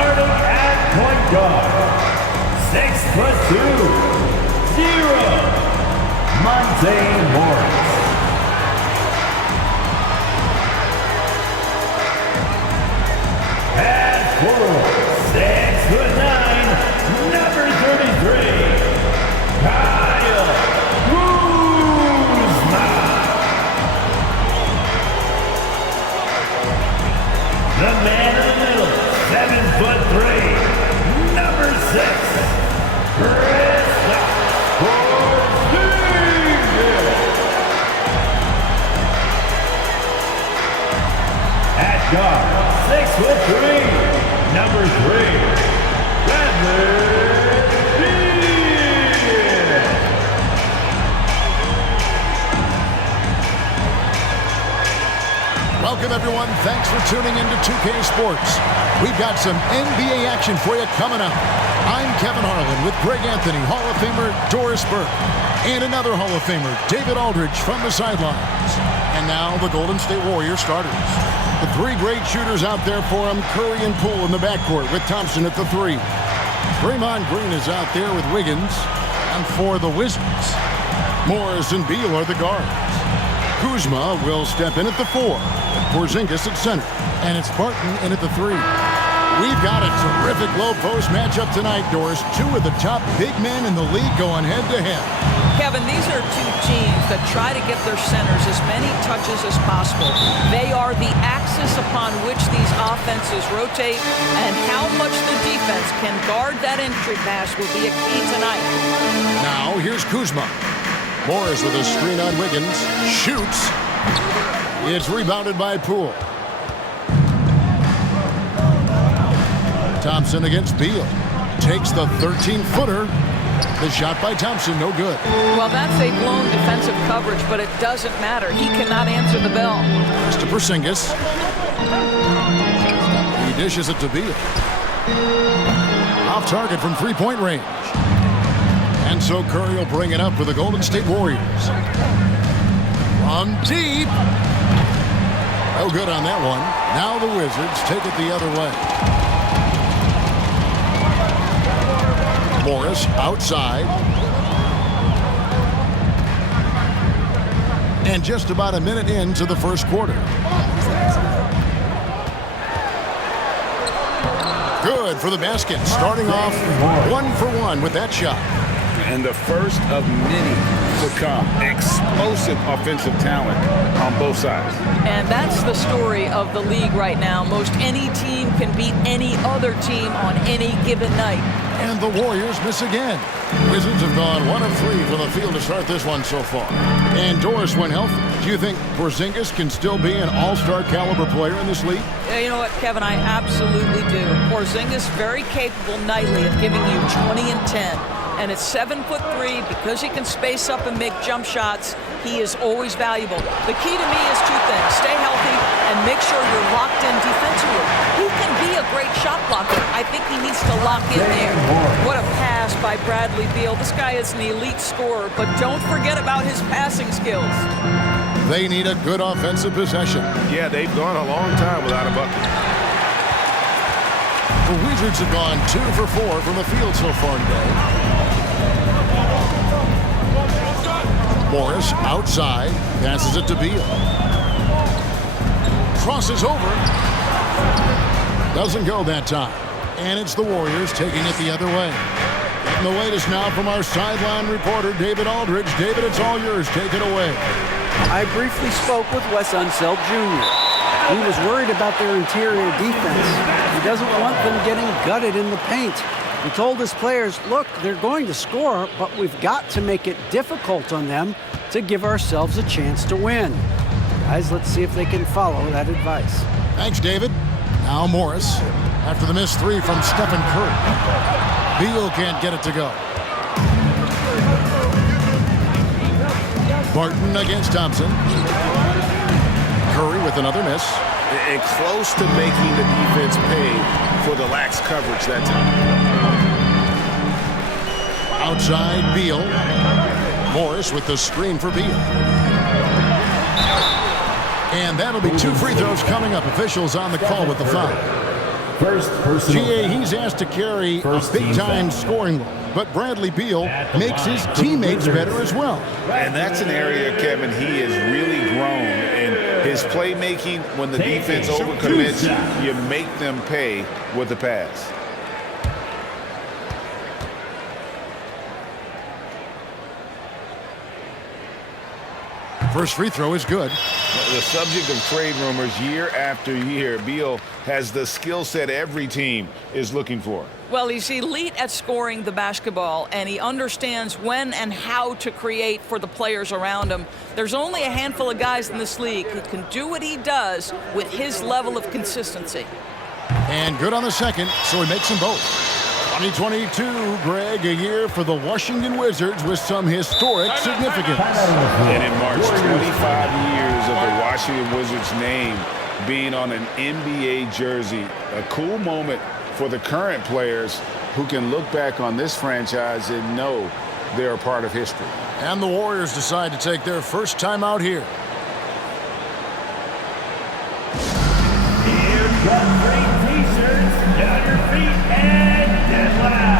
Starting at point guard, 6'2", 0, Monte Morris. At forward, 6'9", number 33, Kyle Kuzma. The man in the middle, 7'3", number 6, Kristaps Porzingis. At guard, 6'3", number 3, Bradley Beal. Welcome, everyone. Thanks for tuning in to 2K Sports. We've got some NBA action for you coming up. I'm Kevin Harlan with Greg Anthony, Hall of Famer Doris Burke, and another Hall of Famer, David Aldridge, from the sidelines. And now the Golden State Warriors starters. The three great shooters out there for them, Curry and Poole in the backcourt with Thompson at the 3. Draymond Green is out there with Wiggins. And for the Wizards, Morris and Beal are the guards. Kuzma will step in at the 4. Porzingis at center. And it's Barton in at the 3. We've got a terrific low-post matchup tonight, Doris. Two of the top big men in the league going head-to-head. Kevin, these are two teams that try to get their centers as many touches as possible. They are the axis upon which these offenses rotate, and how much the defense can guard that entry pass will be a key tonight. Now, here's Kuzma. Morris with a screen on Wiggins. Shoots. It's rebounded by Poole. Thompson against Beal. Takes the 13-footer. The shot by Thompson, no good. Well, that's a blown defensive coverage, but it doesn't matter. He cannot answer the bell. To Porzingis. He dishes it to Beal. Off target from three-point range. And so Curry will bring it up for the Golden State Warriors. From deep. No good on that one. Now the Wizards take it the other way. Morris outside. And just about a minute into the first quarter. Good for the basket. Starting off 1 for 1 with that shot. And the first of many to come. Explosive offensive talent on both sides. And that's the story of the league right now. Most any team can beat any other team on any given night. And the Warriors miss again. Wizards have gone 1 of 3 from the field to start this one so far. And Doris, when healthy, do you think Porzingis can still be an all-star caliber player in this league? You know what, Kevin, I absolutely do. Porzingis very capable nightly of giving you 20 and 10. And at 7'3", because he can space up and make jump shots, he is always valuable. The key to me is 2 things. Stay healthy and make sure you're locked in defensively. He can be a great shot blocker. I think he needs to lock in there. What a pass by Bradley Beal. This guy is an elite scorer, but don't forget about his passing skills. They need a good offensive possession. Yeah, they've gone a long time without a bucket. The Wizards have gone 2 for 4 from the field so far today. Morris outside, passes it to Beal. Crosses over. Doesn't go that time. And it's the Warriors taking it the other way. Getting the latest now from our sideline reporter, David Aldridge. David, it's all yours. Take it away. I briefly spoke with Wes Unseld Jr. He was worried about their interior defense. He doesn't want them getting gutted in the paint. He told his players, look, they're going to score, but we've got to make it difficult on them to give ourselves a chance to win. Guys, let's see if they can follow that advice. Thanks, David. Now Morris, after the missed 3 from Stephen Curry. Beal can't get it to go. Barton against Thompson. Curry with another miss. And close to making the defense pay for the lax coverage that time. Outside, Beal. Morris with the screen for Beal. And that'll be 2 free throws coming up. Officials on the call with the foul. First personal GA, foul. he's asked to carry First a team big-time foul. scoring role, but Bradley Beal At the makes line his for the teammates Wizards. better as well. And that's an area, Kevin, he has really grown in his playmaking. When the Take defense it. overcommits, Two shots. you make them pay with the pass. First free throw is good. The subject of trade rumors year after year, Beal has the skill set every team is looking for. Well, he's elite at scoring the basketball, and he understands when and how to create for the players around him. There's only a handful of guys in this league who can do what he does with his level of consistency. And good on the second, so he makes them both. 2022, Greg, a year for the Washington Wizards with some historic significance. And it marks 25 years of the Washington Wizards name being on an NBA jersey. A cool moment for the current players who can look back on this franchise and know they're a part of history. And the Warriors decide to take their first time out here. Here come green t-shirts. Get on your feet and get loud.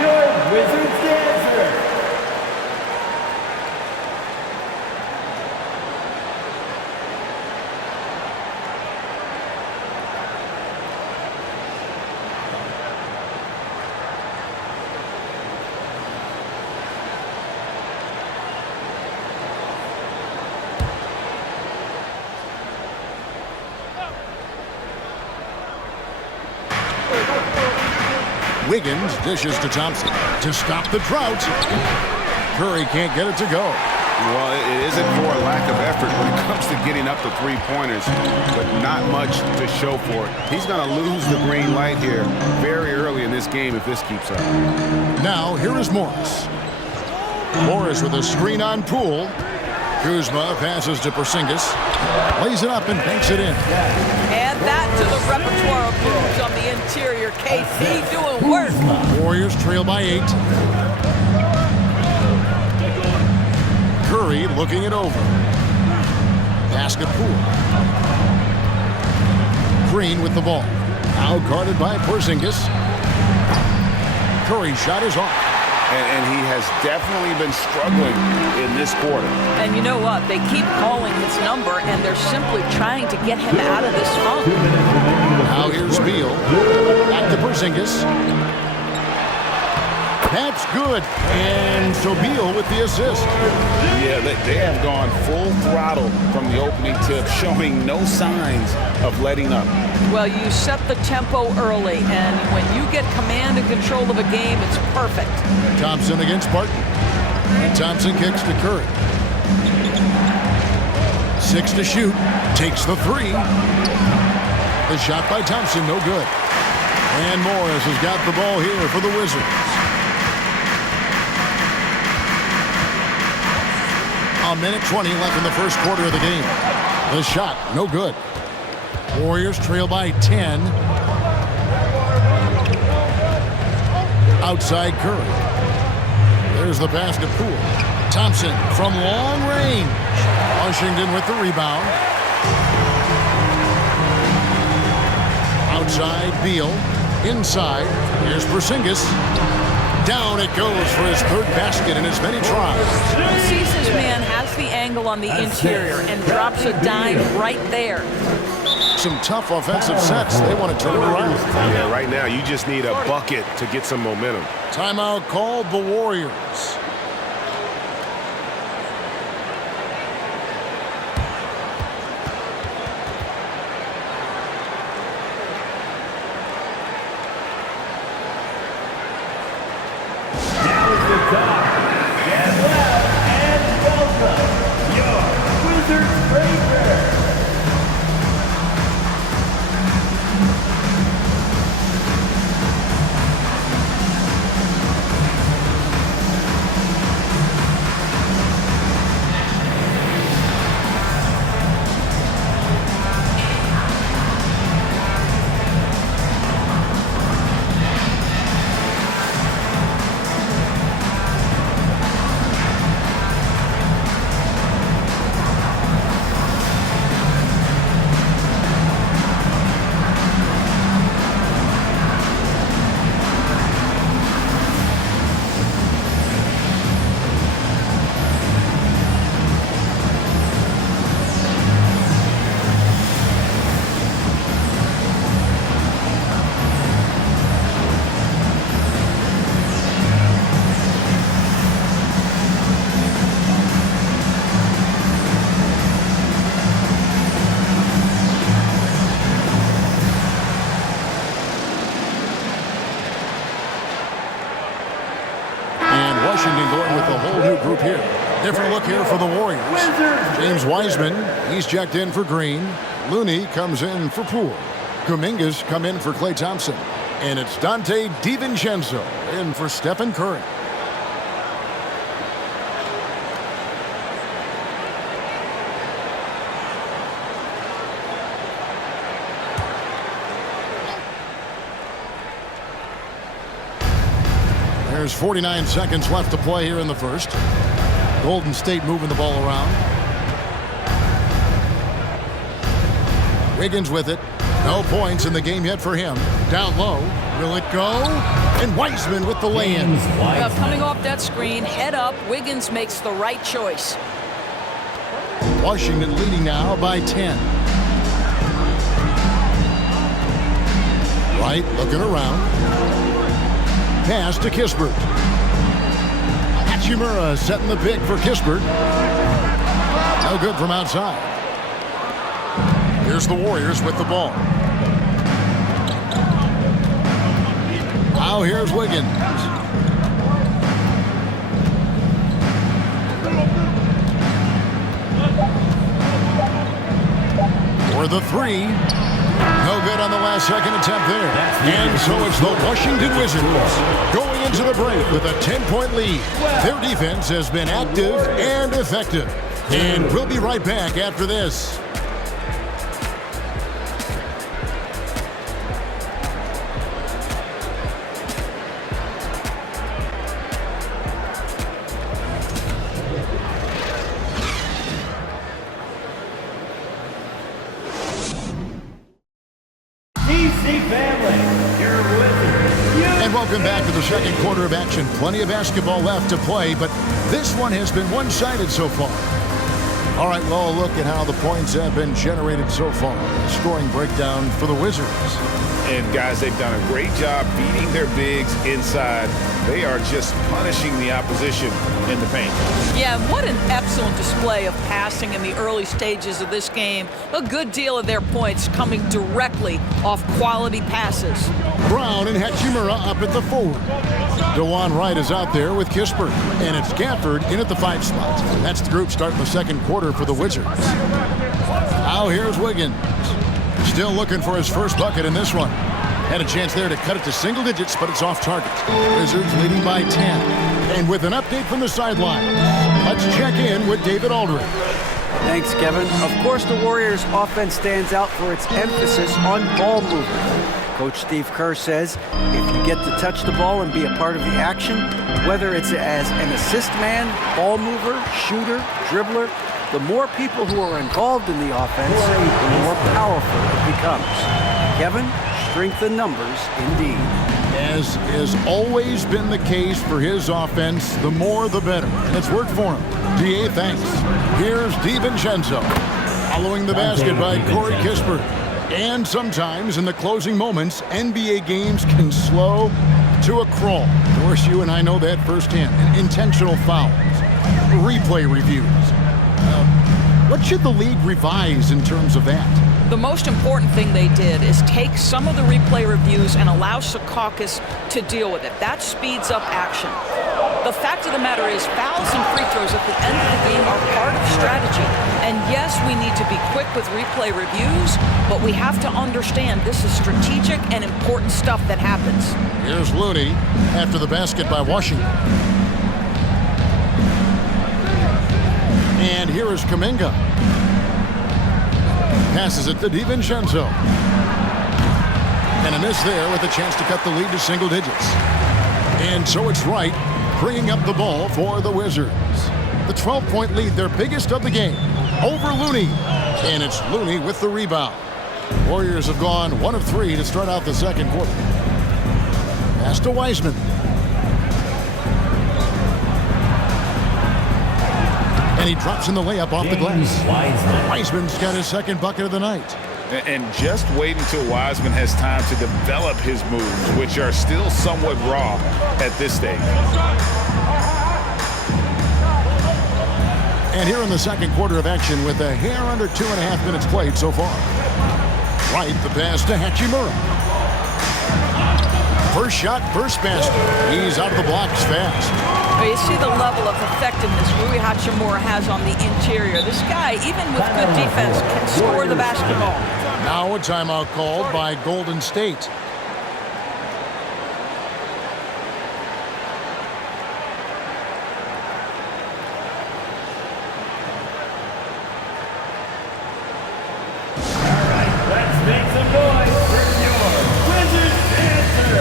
Your Wizards dancer. Wiggins dishes to Thompson to stop the drought. Curry can't get it to go. Well, it isn't for a lack of effort when it comes to getting up the three-pointers, but not much to show for it. He's going to lose the green light here very early in this game if this keeps up. Now, here is Morris. Morris with a screen on Poole. Kuzma passes to Porzingis. Lays it up and banks it in. Add that to the repertoire of moves on the interior. KD doing work. Warriors trail by 8. Curry looking it over. Basket Poole. Green with the ball. Now guarded by Porzingis. Curry's shot is off. And he has definitely been struggling in this quarter. And you know what? They keep calling his number, and they're simply trying to get him out of this funk. Now here's Beal. Back to Porzingis. That's good. And so Beal with the assist. Yeah, they have gone full throttle from the opening tip, showing no signs of letting up. Well, you set the tempo early, and when you get command and control of a game, it's perfect. Thompson against Barton. And Thompson kicks to Curry. 6 to shoot. Takes the 3. The shot by Thompson, no good. And Morris has got the ball here for the Wizards. A minute 20 left in the first quarter of the game. The shot, no good. Warriors trail by 10. Outside Curry. There's the pass to Poole. Thompson from long range. Washington with the rebound. Outside Beal. Inside. Here's Porzingis. Down it goes for his third basket in as many tries. Sees his man, has the angle on the interior, and drops a dime right there. Some tough offensive sets. They want to turn it around. Yeah, right now you just need a bucket to get some momentum. Timeout called the Warriors. group here. Different look here for the Warriors. James Wiseman, he's checked in for Green. Looney comes in for Poole. Kuminga's come in for Klay Thompson. And it's Dante DiVincenzo in for Stephen Curry. There's 49 seconds left to play here in the first. Golden State moving the ball around. Wiggins with it. No points in the game yet for him. Down low. Will it go? And Wiseman with the lay-in. Coming off that screen, head up, Wiggins makes the right choice. Washington leading now by 10. Wright looking around. Pass to Kispert. Hachimura setting the pick for Kispert. No good from outside. Here's the Warriors with the ball. Now here's Wiggins. For the three. No good on the last second attempt there. And so it's the Washington Wizards going into the break with a 10-point lead. Their defense has been active and effective. And we'll be right back after this. And welcome back to the second quarter of action. Plenty of basketball left to play, but this one has been one-sided so far. All right, well, a look at how the points have been generated so far. Scoring breakdown for the Wizards. And, guys, they've done a great job beating their bigs inside. They are just punishing the opposition in the paint. Yeah, what an excellent display of passing in the early stages of this game. A good deal of their points coming directly off quality passes. Brown and Hachimura up at the forward. DeJuan Wright is out there with Kispert. And it's Gafford in at the 5 spot. That's the group starting the second quarter for the Wizards. Now here's Wiggins. Still looking for his first bucket in this one. Had a chance there to cut it to single digits, but it's off target. Wizards leading by 10. And with an update from the sideline, let's check in with David Aldridge. Thanks, Kevin. Of course, the Warriors' offense stands out for its emphasis on ball movement. Coach Steve Kerr says if you get to touch the ball and be a part of the action, whether it's as an assist man, ball mover, shooter, dribbler, the more people who are involved in the offense, the more powerful it becomes. Kevin, strength in numbers, indeed. As has always been the case for his offense, the more the better. And it's worked for him. DA, thanks. Here's DiVincenzo. Following the basket by Corey Kispert. And sometimes in the closing moments, NBA games can slow to a crawl. Of course, you and I know that firsthand. Intentional fouls, replay reviews. What should the league revise in terms of that? The most important thing they did is take some of the replay reviews and allow Secaucus to deal with it. That speeds up action. The fact of the matter is fouls and free throws at the end of the game are part of strategy. And yes, we need to be quick with replay reviews, but we have to understand this is strategic and important stuff that happens. Here's Looney after the basket by Washington. And here is Kuminga. Passes it to DiVincenzo. And a miss there with a chance to cut the lead to single digits. And so it's Wright bringing up the ball for the Wizards. The 12-point lead, their biggest of the game, over Looney. And it's Looney with the rebound. Warriors have gone 1 of 3 to start out the second quarter. Pass to Wiseman. And he drops in the layup off the glass. Wiseman's got his second bucket of the night. And just wait until Wiseman has time to develop his moves, which are still somewhat raw at this stage. And here in the second quarter of action with a hair under 2.5 minutes played so far. Wright, the pass to Hachimura. First shot, first basket. He's out of the blocks fast. Well, you see the level of effectiveness Rui Hachimura has on the interior. This guy, even with good defense, can score the basketball. Now a timeout called by Golden State. Let's make some noise for your Wizards answer.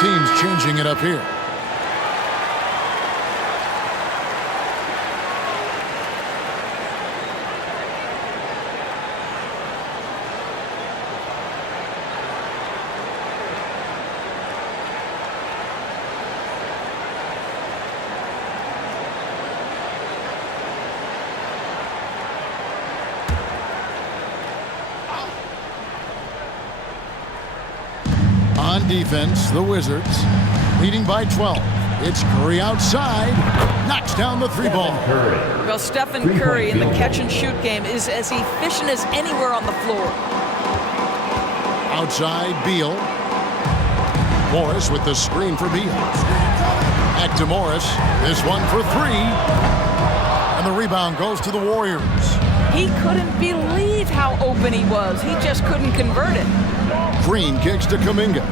Teams changing it up here. On defense, the Wizards leading by 12. It's Curry outside, knocks down the three ball. Well, Stephen Curry in the catch-and-shoot game is as efficient as anywhere on the floor. Outside, Beal. Morris with the screen for Beal. Back to Morris. This one for three. And the rebound goes to the Warriors. He couldn't believe how open he was. He just couldn't convert it. Green kicks to Kuminga.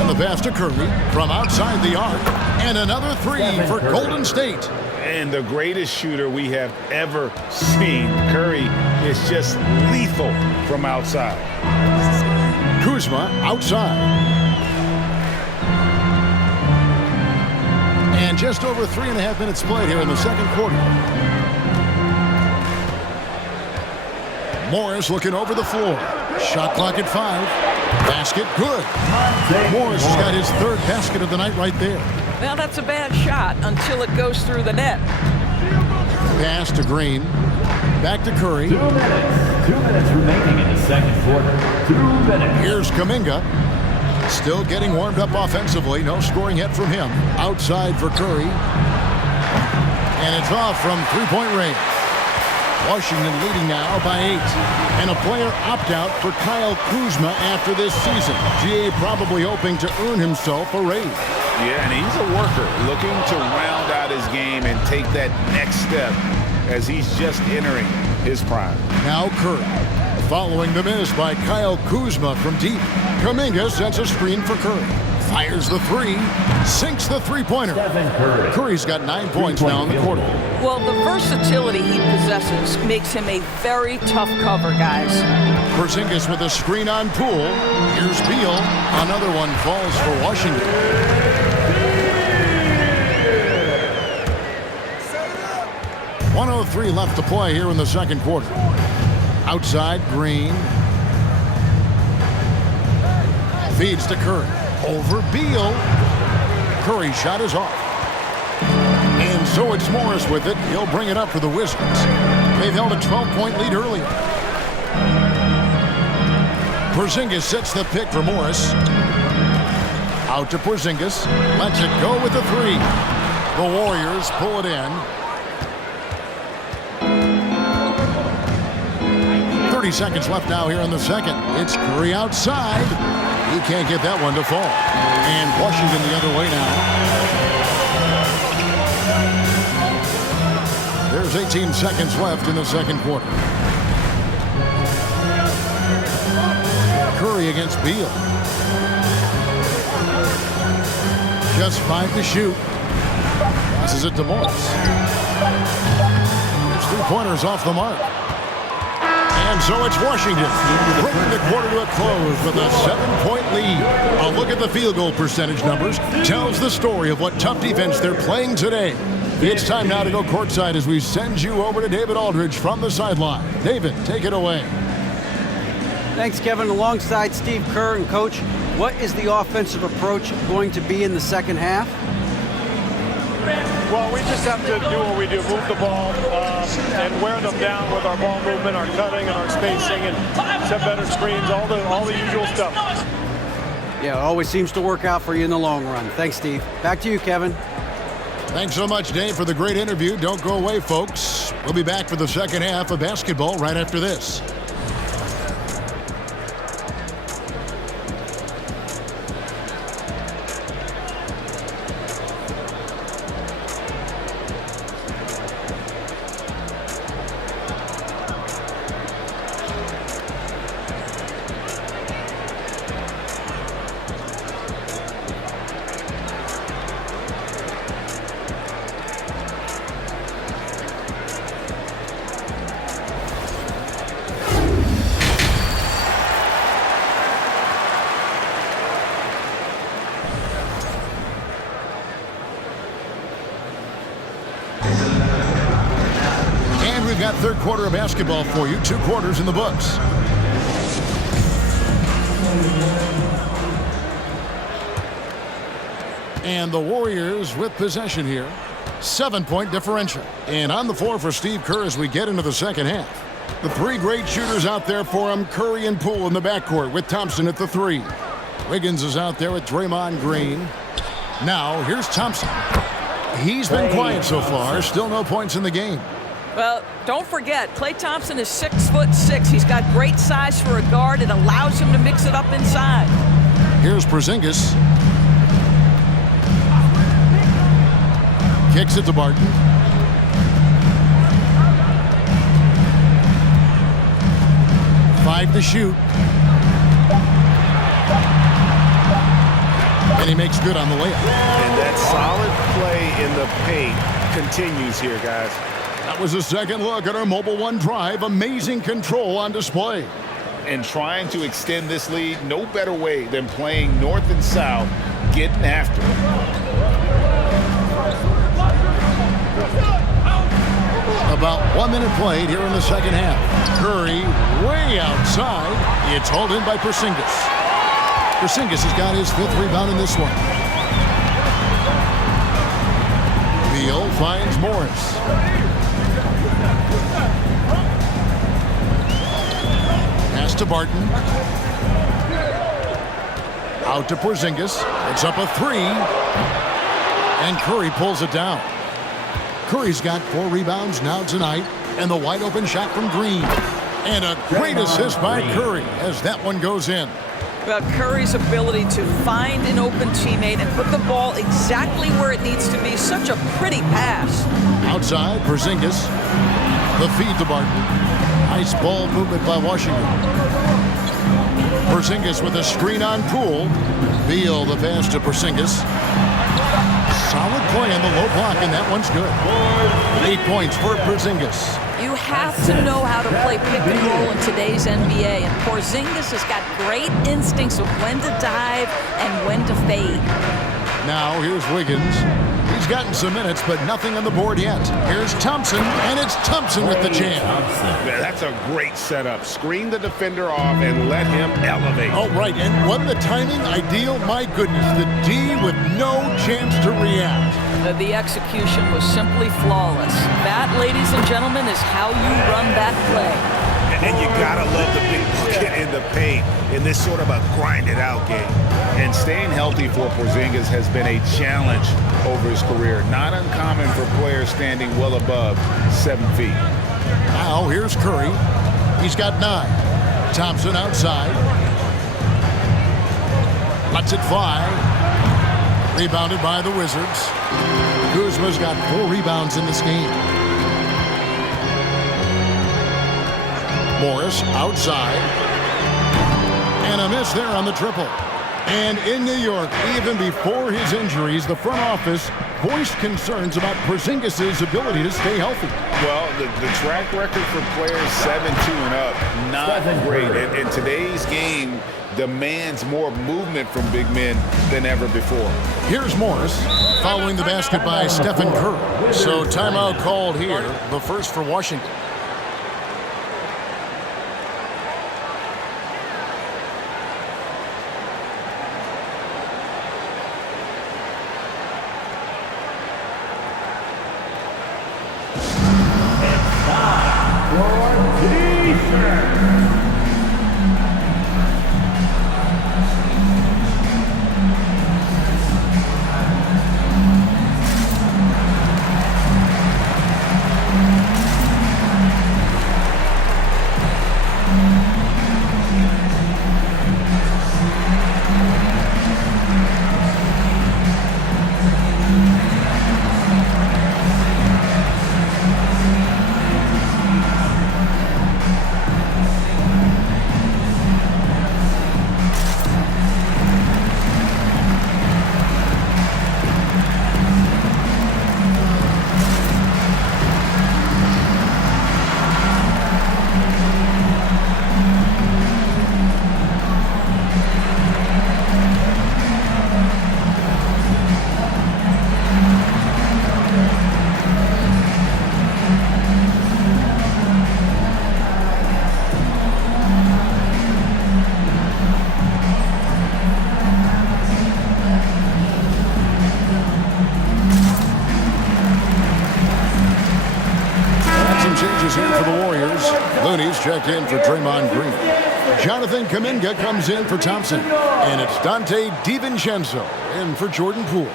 And the pass to Curry from outside the arc. And another three for Golden State. And the greatest shooter we have ever seen. Curry is just lethal from outside. Kuzma outside. And just over 3.5 minutes played here in the second quarter. Morris looking over the floor. Shot clock at 5. Basket good. Morris has got his third basket of the night right there. Well, that's a bad shot until it goes through the net. Pass to Green. Back to Curry. 2 minutes. 2 minutes remaining in the second quarter. 2 minutes. Here's Kuminga. Still getting warmed up offensively. No scoring yet from him. Outside for Curry. And it's off from three-point range. Washington leading now by 8. And a player opt-out for Kyle Kuzma after this season. GA probably hoping to earn himself a raise. Yeah, and he's a worker looking to round out his game and take that next step as he's just entering his prime. Now Curry. Following the miss by Kyle Kuzma from deep. Kuminga sets a screen for Curry. Fires the three. Sinks the three-pointer. Curry's got 9 points now in the quarter. Well, the versatility he possesses makes him a very tough cover, guys. Porzingis with a screen on Poole. Here's Beal. Another one falls for Washington. .103 left to play here in the second quarter. Outside, Green. Feeds to Curry. Over Beal. Curry's shot is off. And so it's Morris with it. He'll bring it up for the Wizards. They've held a 12-point lead earlier. Porzingis sets the pick for Morris. Out to Porzingis. Lets it go with the three. The Warriors pull it in. 30 seconds left now here in the second. It's Curry outside. He can't get that one to fall. And Washington the other way now. There's 18 seconds left in the second quarter. Curry against Beal. Just 5 to shoot. Passes it to Morris. His three-pointers off the mark. And so it's Washington bringing the quarter to a close with a 7-point lead. A look at the field goal percentage numbers tells the story of what tough defense they're playing today. It's time now to go courtside as we send you over to David Aldridge from the sideline. David, take it away. Thanks, Kevin. Alongside Steve Kerr and Coach, what is the offensive approach going to be in the second half? Well, we just have to do what we do, move the ball and wear them down with our ball movement, our cutting, and our spacing, and set better screens, all the usual stuff. Yeah, it always seems to work out for you in the long run. Thanks, Steve. Back to you, Kevin. Thanks so much, Dave, for the great interview. Don't go away, folks. We'll be back for the second half of basketball right after this. We've got third quarter of basketball for you. 2 quarters in the books. And the Warriors with possession here. 7-point differential. And on the floor for Steve Kerr as we get into the second half. The 3 great shooters out there for him. Curry and Poole in the backcourt with Thompson at the 3. Wiggins is out there with Draymond Green. Now here's Thompson. He's been quiet so far. Still no points in the game. Well, don't forget, Klay Thompson is 6'6". He's got great size for a guard. It allows him to mix it up inside. Here's Porzingis. Kicks it to Barton. Five to shoot. And he makes good on the layup. And that solid play in the paint continues here, guys. That was a second look at our Mobile One drive. Amazing control on display. And trying to extend this lead, no better way than playing north and south, getting after it. About 1 minute played here in the second half. Curry way outside. It's hauled in by Porzingis. Porzingis has got his 5th rebound in this one. Beal finds Morris. Pass to Barton. Out to Porzingis. It's up a 3. And Curry pulls it down. Curry's got 4 rebounds now tonight. And the wide open shot from Green. And a great assist by Curry as that one goes in. Well, Curry's ability to find an open teammate and put the ball exactly where it needs to be. Such a pretty pass. Outside, Porzingis. The feed to Barton. Nice ball movement by Washington. Porzingis with a screen on Poole. Beal the pass to Porzingis. Solid play on the low block, and that one's good. 8 points for Porzingis. You have to know how to play pick and roll in today's NBA, and Porzingis has got great instincts of when to dive and when to fade. Now here's Wiggins. He's gotten some minutes, but nothing on the board yet. Here's Thompson, and it's Thompson with the jam. Yeah, that's a great setup. Screen the defender off and let him elevate. Oh, right, and wasn't the timing ideal? My goodness, the D with no chance to react. The execution was simply flawless. That, ladies and gentlemen, is how you run that play. And you gotta love the big bucket in the paint in this sort of a grind-it-out game. And staying healthy for Porzingis has been a challenge over his career. Not uncommon for players standing well above 7 feet. Now here's Curry. He's got 9. Thompson outside. Lets it fly. Rebounded by the Wizards. Kuzma's got 4 rebounds in this game. Morris outside. And a miss there on the triple. And in New York, even before his injuries, the front office voiced concerns about Porzingis' ability to stay healthy. Well, the track record for players 7-2 and up, not great. And today's game demands more movement from big men than ever before. Here's Morris following the basket by Stephen Curry. So timeout called here, the first for Washington. In for the Warriors. Looney's checked in for Draymond Green. Jonathan Kuminga comes in for Thompson. And it's Dante DiVincenzo in for Jordan Poole.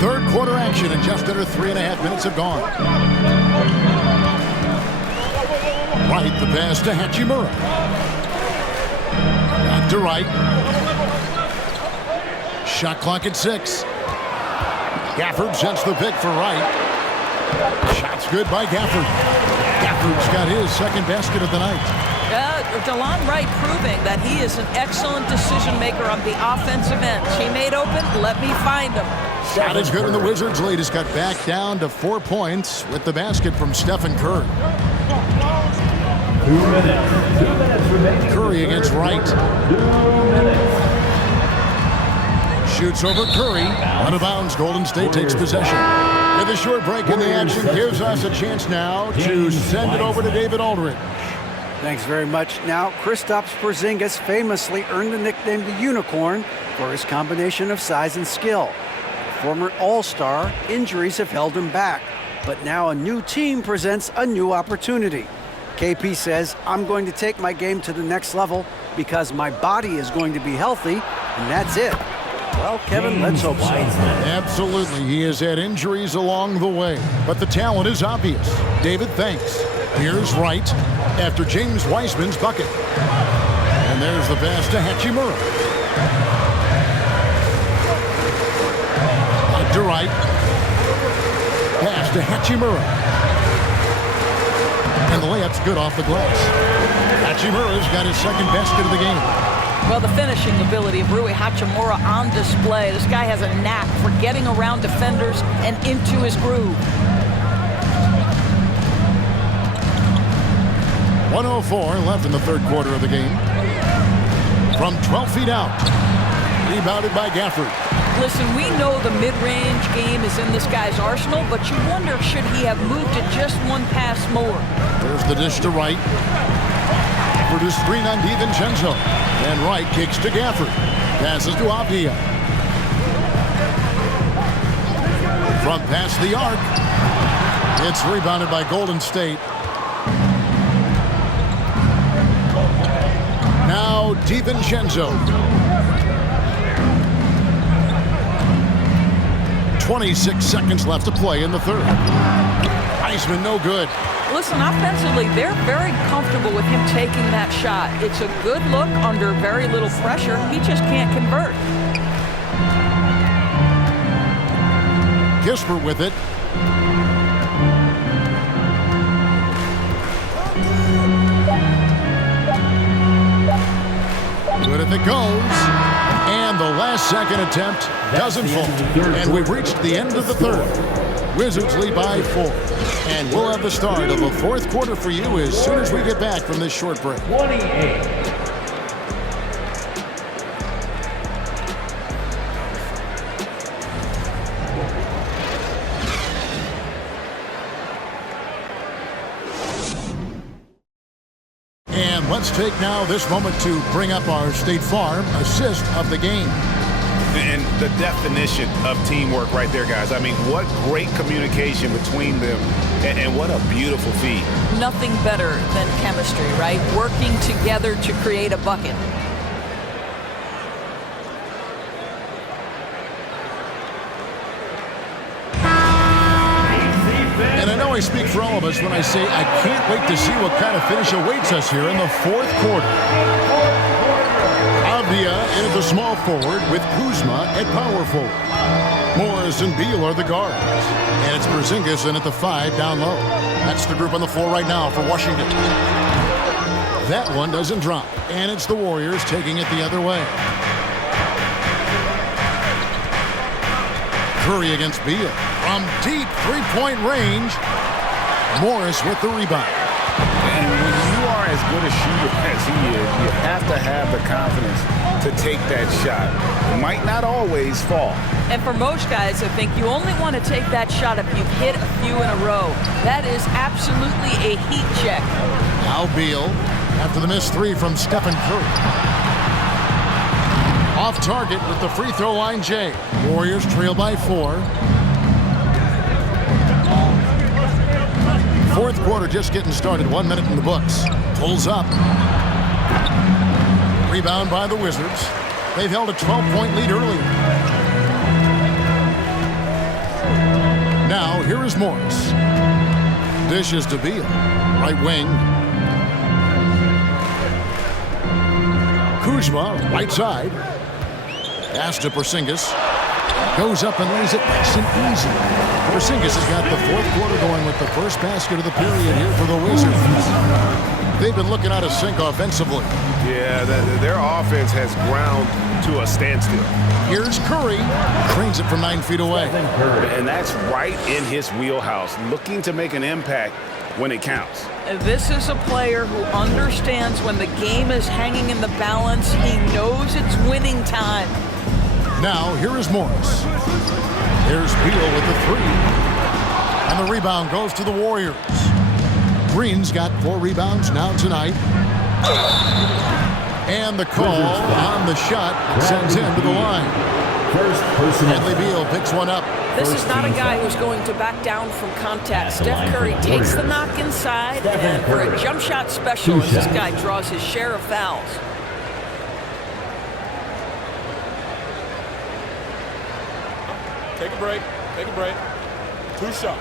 Third quarter action, and just under 3.5 minutes have gone. Wright, the pass to Hachimura. Back to Wright. Shot clock at 6. Gafford sends the pick for Wright. Shot's good by Gafford. Gafford's got his second basket of the night. DeLon Wright proving that he is an excellent decision maker on the offensive end. He made open, let me find him. Shot is good, and the Wizards lead has got back down to 4 points with the basket from Stephen Curry. 2 minutes. 2 minutes remaining. Curry against Wright. 2 minutes. Shoots over Curry. Out of bounds, Golden State takes possession. With a short break in the action, gives us a chance now to send it over to David Aldridge. Thanks very much. Now, Kristaps Porzingis famously earned the nickname the Unicorn for his combination of size and skill. Former All-Star, injuries have held him back, but now a new team presents a new opportunity. KP says, I'm going to take my game to the next level because my body is going to be healthy, and that's it. Well, Kevin, let's hope so. Absolutely. He has had injuries along the way, but the talent is obvious. David, thanks. Here's Wright after James Wiseman's bucket. And there's the pass to Hachimura. To Wright. Pass to Hachimura. And the layup's good off the glass. Hachimura's got his second basket of the game. Well, the finishing ability of Rui Hachimura on display. This guy has a knack for getting around defenders and into his groove. 1:04 left in the third quarter of the game. From 12 feet out. Rebounded by Gafford. Listen, we know the mid-range game is in this guy's arsenal, but you wonder, should he have moved it just one pass more? There's the dish to Wright. Gafford to screen on DiVincenzo. And Wright kicks to Gafford. Passes to Avdia. From past the arc. It's rebounded by Golden State. Now DiVincenzo. 26 seconds left to play in the third. Heisman no good. Listen, offensively, they're very comfortable with him taking that shot. It's a good look under very little pressure. He just can't convert. Kispert with it. Good if it goes. And the last second attempt doesn't fall. And we've reached the end of the third. Wizards lead by 4. And we'll have the start of the fourth quarter for you as soon as we get back from this short break. 28. And let's take now this moment to bring up our State Farm assist of the game. And the definition of teamwork right there, guys. I mean, what great communication between them, and what a beautiful feat. Nothing better than chemistry, right? Working together to create a bucket. And I know I speak for all of us when I say I can't wait to see what kind of finish awaits us here in the fourth quarter. Avdia into the small forward with Kuzma at power forward. Morris and Beal are the guards. And it's Porzingis in at the 5 down low. That's the group on the floor right now for Washington. That one doesn't drop. And it's the Warriors taking it the other way. Curry against Beal. From deep three-point range, Morris with the rebound. And when you are as good a shooter as he is, you have to have the confidence to take that shot. It might not always fall. And for most guys, I think you only want to take that shot if you've hit a few in a row. That is absolutely a heat check. Now Beal after the missed 3 from Stephen Curry. Off target with the free throw line, Jay. Warriors trail by 4. Fourth quarter just getting started. 1 minute in the books. Pulls up. Rebound by the Wizards. They've held a 12-point lead earlier. Now here is Morris. Dishes to Beal. Right wing. Kuzma, right side. Pass to Porzingis. Goes up and lays it nice and easy. Porzingis has got the fourth quarter going with the first basket of the period here for the Wizards. They've been looking out of sync offensively. Yeah, their offense has ground to a standstill. Here's Curry. Cranes it from 9 feet away. And that's right in his wheelhouse, looking to make an impact when it counts. This is a player who understands when the game is hanging in the balance. He knows it's winning time. Now, here is Morris. There's Beal with the 3. And the rebound goes to the Warriors. Green's got 4 rebounds now tonight. And the call on the shot sends him to the line. Bradley Beal picks one up. This is not a guy who's going to back down from contact. Steph Curry takes the knock inside, and for a jump shot specialist, this guy draws his share of fouls. Take a break. Take a break. 2 shots.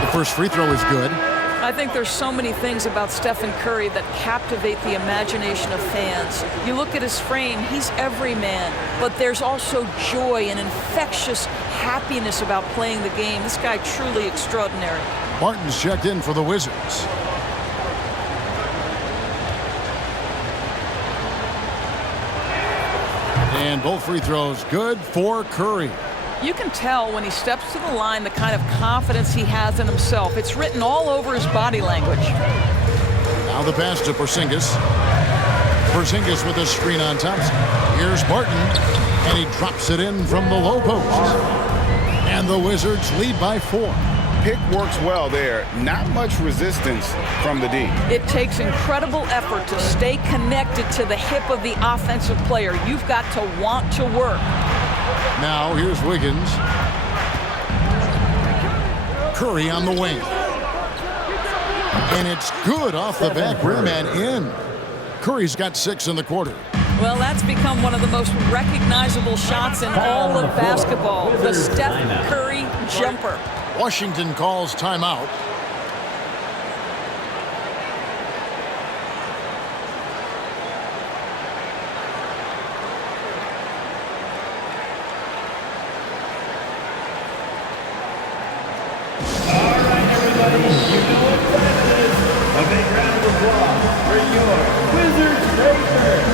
The first free throw is good. I think there's so many things about Stephen Curry that captivate the imagination of fans. You look at his frame, he's every man, but there's also joy and infectious happiness about playing the game. This guy truly extraordinary. Martin's checked in for the Wizards. And both free throws good for Curry. You can tell when he steps to the line the kind of confidence he has in himself. It's written all over his body language. Now the pass to Porzingis. Porzingis with a screen on Thompson. Here's Barton, and he drops it in from the low post. And the Wizards lead by 4. Pick works well there. Not much resistance from the D. It takes incredible effort to stay connected to the hip of the offensive player. You've got to want to work. Now here's Wiggins. Curry on the wing. And it's good off the back rim and in. Curry's got 6 in the quarter. Well, that's become one of the most recognizable shots in all of basketball. The Steph Curry jumper. Washington calls timeout. All right, everybody, you know what time it is. A big round of applause for your Wizards Rangers.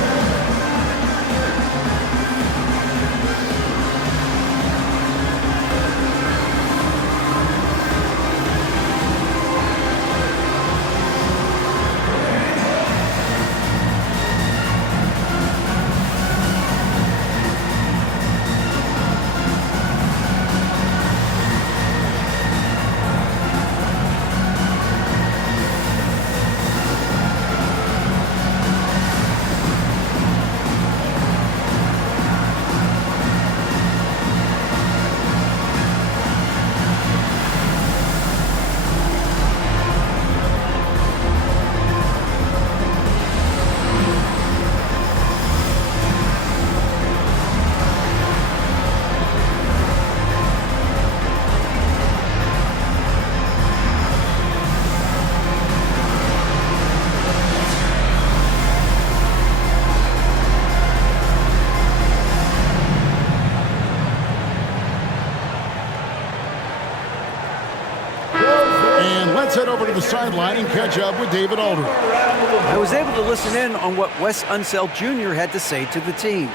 Let's head over to the sideline and catch up with David Aldridge. I was able to listen in on what Wes Unseld Jr. had to say to the team.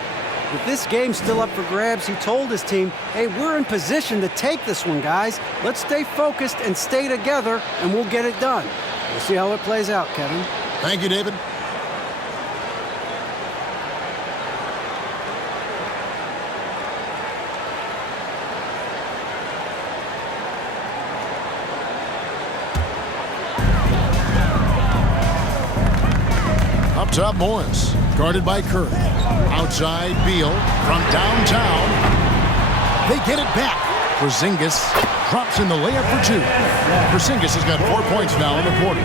With this game still up for grabs, he told his team, hey, we're in position to take this one, guys. Let's stay focused and stay together, and we'll get it done. We'll see how it plays out, Kevin. Thank you, David. Up top, Morris, guarded by Curry. Outside, Beal from downtown. They get it back. Porzingis drops in the layup for 2. Porzingis has got 4 points now in the quarter.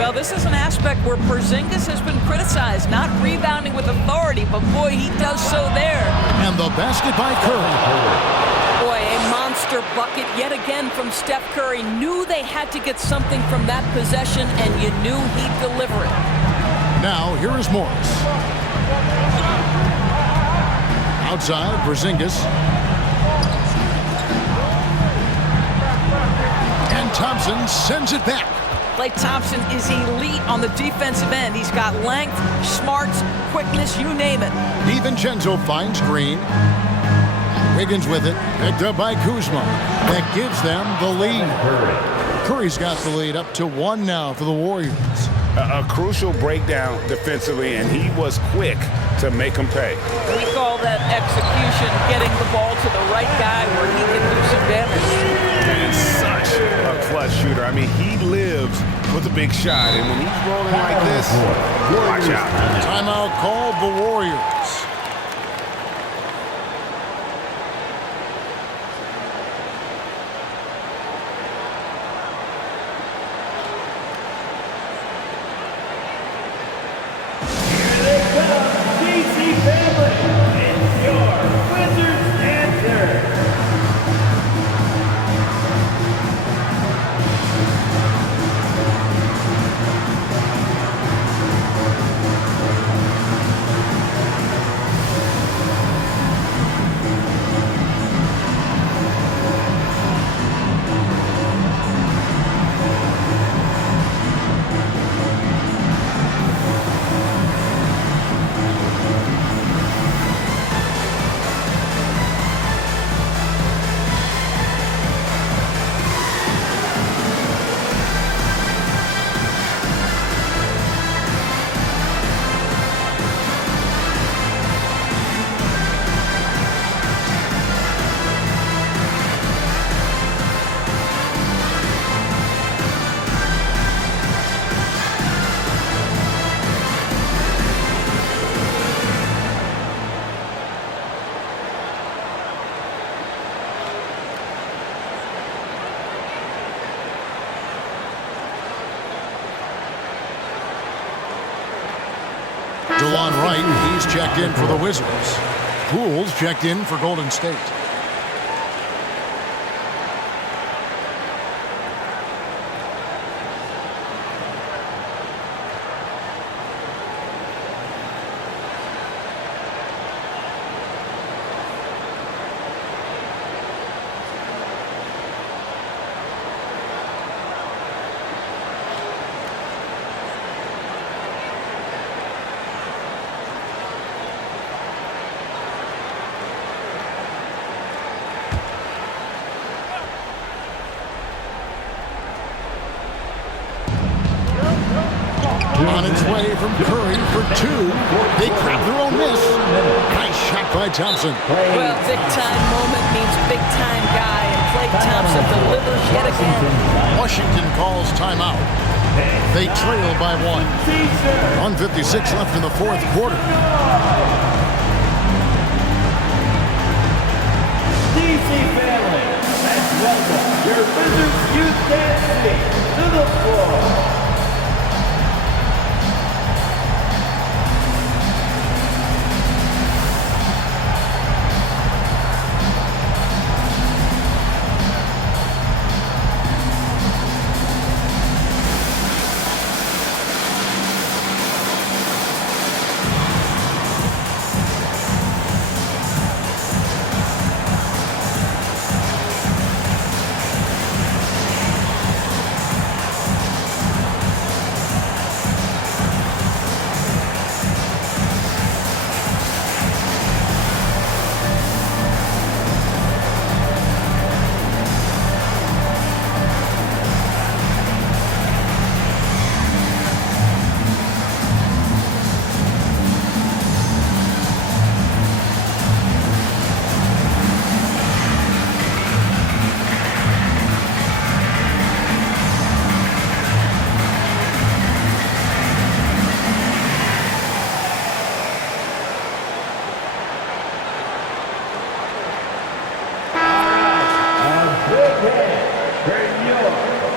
Well, this is an aspect where Porzingis has been criticized, not rebounding with authority, but boy, he does so there. And the basket by Curry. Boy, a monster bucket yet again from Steph Curry. Knew they had to get something from that possession, and you knew he'd deliver it. Now, here is Morris. Outside, Porzingis. And Thompson sends it back. Klay Thompson is elite on the defensive end. He's got length, smarts, quickness, you name it. DiVincenzo finds Green. Wiggins with it, picked up by Kuzma. That gives them the lead. Curry's got the lead up to 1 now for the Warriors. A crucial breakdown defensively, and he was quick to make him pay. We call that execution, getting the ball to the right guy where he can do some damage. And such a clutch shooter. I mean, he lives with a big shot, and when he's rolling like this, watch out. Timeout called the Warriors. Poole on right. He's checked in for the Wizards. Poole's checked in for Golden State. On its way from Curry for two. They grab their own miss. Nice shot by Thompson. Well, big-time moment means big-time guy, and Klay Thompson delivers yet again. Washington calls timeout. They trail by one. 1:56 left in the fourth quarter. DC family, let's welcome your Wizards Youth Dance Team to the floor.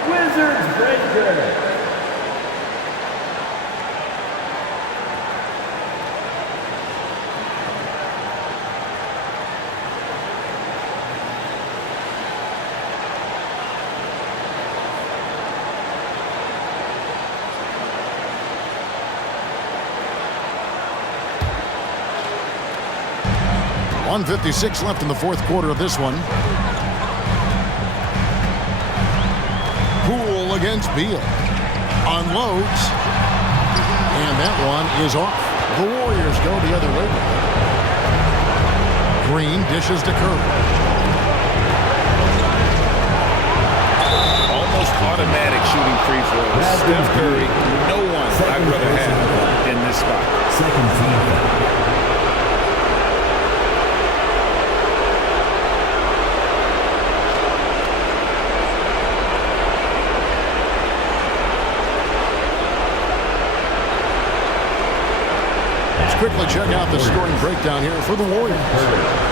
Wizards Breaker. .156 left in the fourth quarter of this one. Poole against Beal. Unloads. And that one is off. The Warriors go the other way. Green dishes to Curry. Almost automatic shooting free throws. Steph Curry, no one I'd rather have in this spot. Second team. Quickly check out the scoring breakdown here for the Warriors.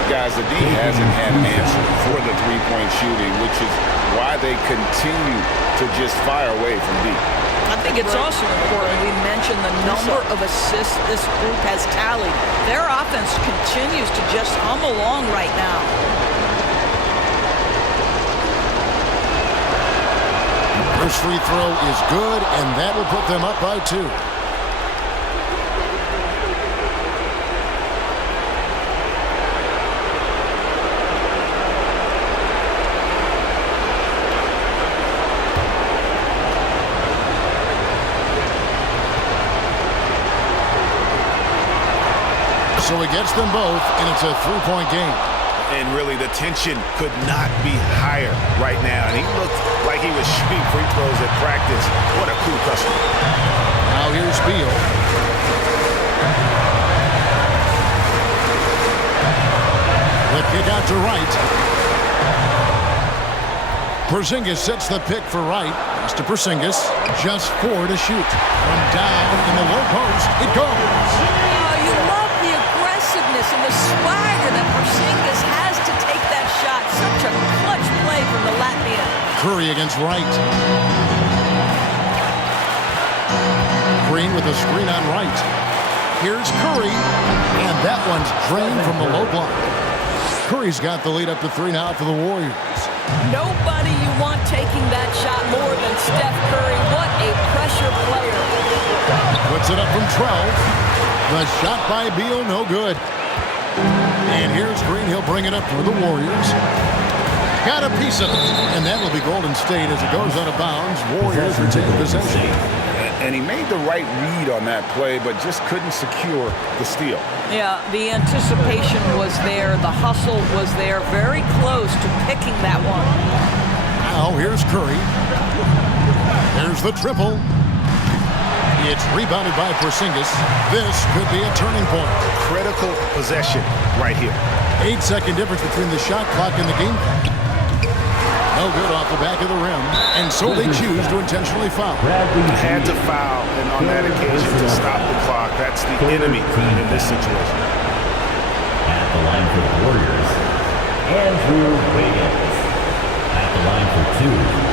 Guys, the D hasn't had an answer for the three-point shooting, which is why they continue to just fire away from deep. I think it's also important we mention the number of assists this group has tallied. Their offense continues to just hum along right now. First free throw is good, and that will put them up by 2. So he gets them both, and it's a 3-point game. And really, the tension could not be higher right now. And he looked like he was shooting free throws at practice. What a cool customer. Now here's Beal. The kick out to Wright. Porzingis sets the pick for Wright. Pass to Porzingis. Just 4 to shoot. From down in the low post, it goes. And the swagger that Porzingis has to take that shot. Such a clutch play from the Latvian. Curry against Wright. Green with a screen on Wright. Here's Curry, and that one's drained from the low block. Curry's got the lead up to 3 now for the Warriors. Nobody you want taking that shot more than Steph Curry. What a pressure player. Puts it up from 12. The shot by Beal, no good. And here's Green. He'll bring it up for the Warriors. Got a piece of it. And that will be Golden State as it goes out of bounds. Warriors retain possession. And he made the right read on that play, but just couldn't secure the steal. Yeah, the anticipation was there. The hustle was there. Very close to picking that one. Now here's Curry. There's the triple. It's rebounded by Porzingis. This could be a turning point. Critical possession right here. 8-second difference between the shot clock and the game. No good off the back of the rim. And so they choose to intentionally foul. Had to foul, and on that occasion to stop the clock. That's the enemy in this situation. At the line for the Warriors, Andrew Wiggins. At the line for 2.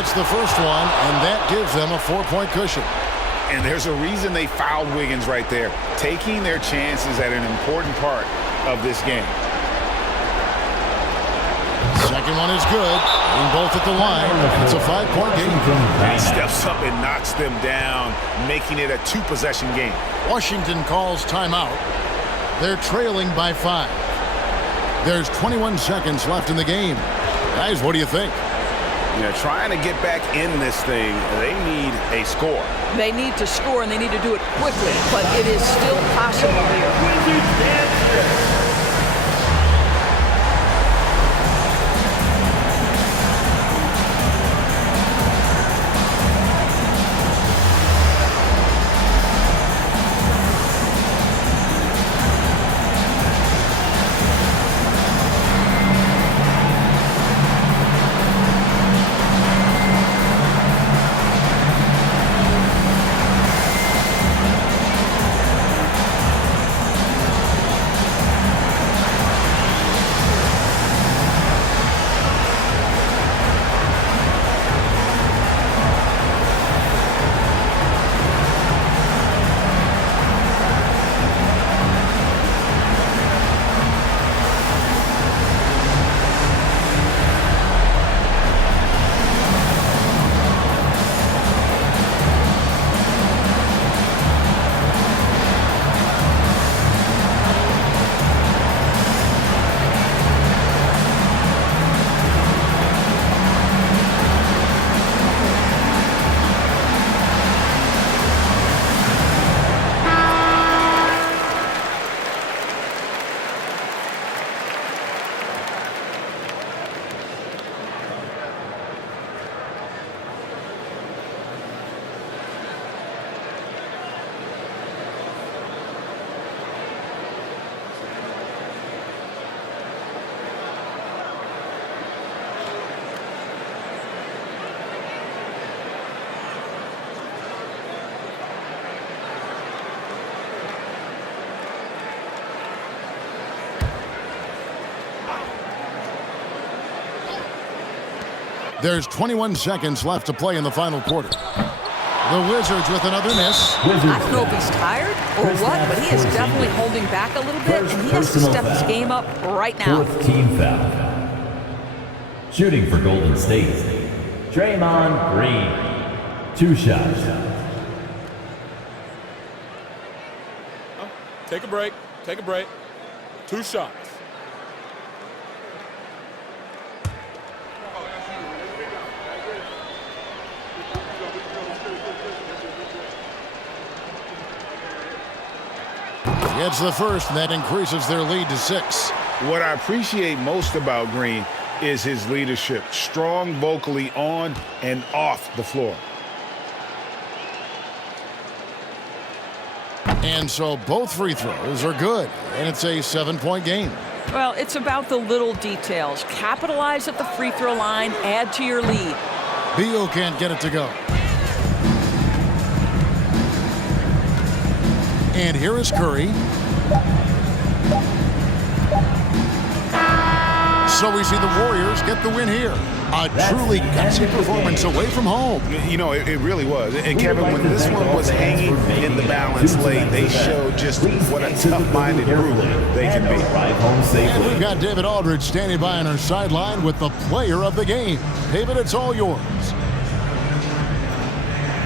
Hits the first one, and that gives them a 4-point cushion. And there's a reason they fouled Wiggins right there, taking their chances at an important part of this game. Second one is good. In both at the line. It's a 5-point game. He steps up and knocks them down, making it a 2-possession game. Washington calls timeout. They're trailing by 5. There's 21 seconds left in the game. Guys, what do you think? Trying to get back in this thing, they need a score. They need to score, and they need to do it quickly, but it is still possible here. Wizards answer. There's 21 seconds left to play in the final quarter. The Wizards with another miss. I don't know if he's tired or what, but he is definitely holding back a little bit, and he has to step his game up right now. 4th team foul. Shooting for Golden State, Draymond Green. 2 shots. Take a break. Take a break. 2 shots. Gets the first, and that increases their lead to 6. What I appreciate most about Green is his leadership. Strong vocally on and off the floor. And so both free throws are good, and it's a 7-point game. Well, it's about the little details. Capitalize at the free throw line, add to your lead. Beal can't get it to go. And here is Curry. So we see the Warriors get the win here. A truly gutsy performance away from home. You know, it really was. And Kevin, when this one was hanging in the balance late, they showed just what a tough-minded group they can be. And we've got David Aldridge standing by on our sideline with the player of the game. David, it's all yours.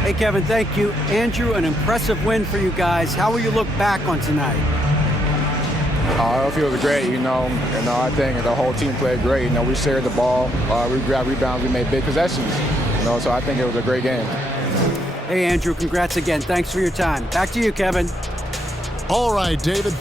Hey, Kevin, thank you. Andrew, an impressive win for you guys. How will you look back on tonight? It feels great, and I think the whole team played great. We shared the ball, we grabbed rebounds, we made big possessions, so I think it was a great game. Hey, Andrew, congrats again. Thanks for your time. Back to you, Kevin. All right, David.